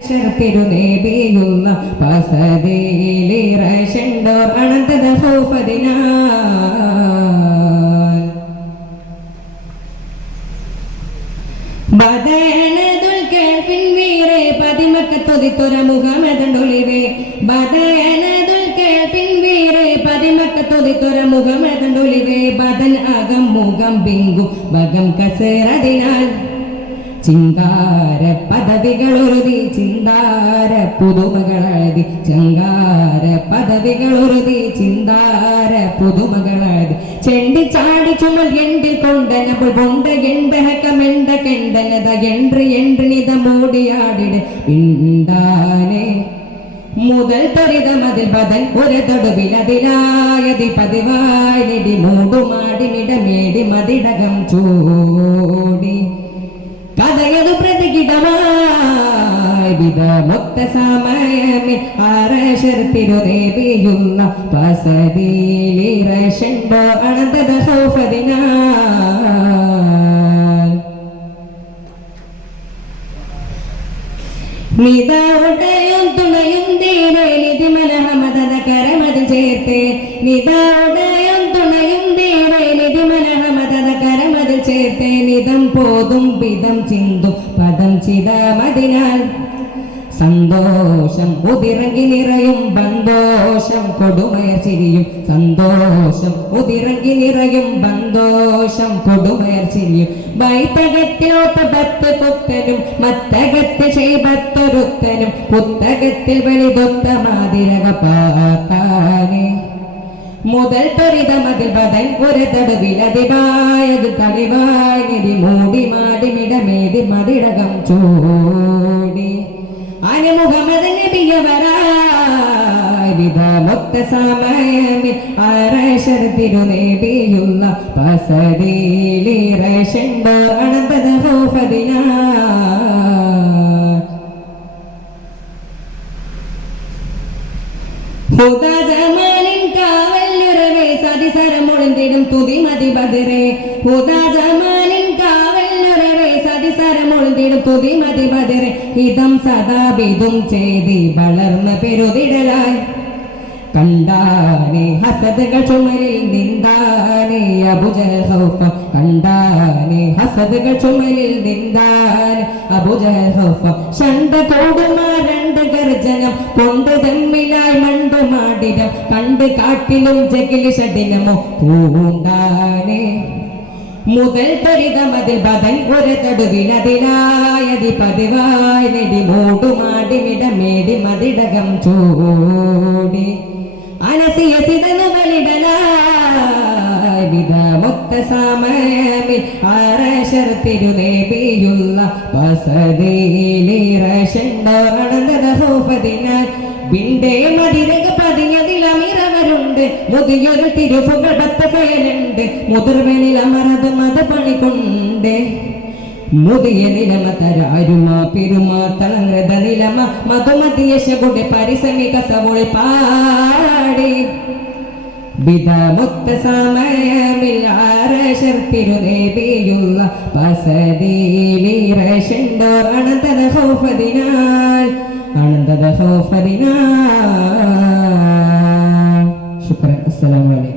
തിരുനേബിയുള്ള പസതിയിലിറശണ്ടോർ അണന്തത ഹൗഫദിനാൽ ബദനദുൽ കൽഫിൻ വീരെ പതിമക്കത്തൊതിത്തൊര മുഹമ്മദൊളിവേ ബദനദുൽ കൽഫിൻ വീരെ പതിമക്കത്തൊതിത്തൊര മുഹമ്മദൊളിവേ ബദൻ അകം മുഖം ബിങ്കു ഭഗം കസേറതിനാൽ ചിങ്കാര പദവികളൊരുതി ചിന്താര പുതുമകളതി ചങ്കാര പദവികളൊരുതി ചിന്താര പുതുമകളതി ചെണ്ടി ചാടി ചുമൽ എണ്ടിൽ കൊണ്ടനപ്പോൾ കൊണ്ട എണ്ടഹക്കമെണ്ട കെണ്ടനത എൻട്രിനിത മൂടിയാടിട് പിണ്ടാനെ മുതൽ ത്വരിതമതിൽ ബദൻ ഒരു തൊടുവിലതിലായതി പതിവായി നെടി മൂടുമാടി മിടമേടി മതിടകം ചൂടി കഥയതു പ്രതികിടമായി വിധമൊത്ത സമയമിൽ ആരശർ തിരുനേബിയുള്ള പസതിയിലിറശണ്ടോ അണന്തത ഹൗഫദിനാൽ നിതാവുടയും തുണയും തീരെ നിധി മനഹമദന കരമതിൽ ചേർത്ത് നിതാവുടയും തുണയും തീരെ നിധി മനഹമദന കരമതിൽ ചേർത്ത് നിതം പോതും വിധം ചിന്തു പദം ചിതമതിനാൽ സന്തോഷം ഉതിറങ്ങി നിറയും ബന്ധോഷം കൊടുമയർ ചിരിയും സന്തോഷം ഉതിറങ്ങി നിറയും ബന്ധോഷം കൊടുമയർ ചിരിയും വൈത്തകത്തിലോത്ത പത്ത് കുത്തനും മത്തകത്ത് ചെയ്പത്തൊരുത്തനും പുത്തകത്തിൽ വെളിതൊത്ത മാതിരക പാത്താനെ മുതൽ ത്വരിതമതിൽ ബദൻ ഒരു തടുവിലതിവായത് തളിവായി നിധി മൂടി മാടി മിടമേടി മതിടകം ചൂടി അന മുഹമ്മദ് നബിയവരായി വിധമൊത്ത സമയമിൽ അറശർ തിരുനേബിയുള്ള പസതിയിലിറശണ്ടോ അണന്തത ഹൗഫദിനാൽ ഹുദാ ജമാലിൻ കാവല്ലുറവേ സതിസരമൊളിന്തിടും തുതിമതി ബദറേ ഹുദാ ജമാലിൻ കാവല്ലുറവേ സതിസരമൊളിന്തിടും തുതിമതി ബദറേ ഹിതം സദാബിദും ചെയ്തി വളർന്ന പെരുതിടലായി കണ്ടാനെ ഹസദുകൾ ചുമലിൽ നിന്താനെ അബൂജഹൽ ഖൗഫ കണ്ടാനെ ഹസദുകൾ ചുമലിൽ നിന്താനെ അബൂജഹൽ ഖൗഫ ഷണ്ട കോടുമാരണ്ട ഗർജനം കൊണ്ട് തമ്മിലായി മണ്ടുമാടിരം കണ്ട് കാട്ടിലും ജഗിലി ഷഡിനമോ പൂണ്ടാനെ മുതൽ ത്വരിതമതിൽ ബദൻ ഒരു തടുവിലതിലായതി പതിവായി നെടി മൂടുമാടി മിടമേടി മതിടകം ചൂടി അനസിയസിതനു വലിടലായി വിധമൊത്ത സമയമിൽ അറശർ തിരുനേബിയുള്ള പസതിയിലിറശണ്ടോ അണന്തത ഹൗഫദിനാൽ ബിണ്ടേ മതിരക പതിഞ്ഞതിലമിറവരുണ്ട് മുതിയൊരു തിരുഫുകൾ പത്ത് പേരുണ്ട് മുതിർവനിൽ അമറത് മത പണികൊണ്ട് മുതിയ നിലമ തരാരുമ പെരുമ തളങ്ങൃത നിലമ മധുമതിയശകുടെ പരിസമിക സവോളി പാടി വിധമൊത്ത സമയമിൽ അറശർ തിരുനേബിയുള്ള പസതിയിലിറശണ്ടോ അണന്തത ഹൗഫദിനാൽ അണന്തത ഹൗഫദിനാൽ ശുക്രൻ അസ്സലാമു അലൈക്കും.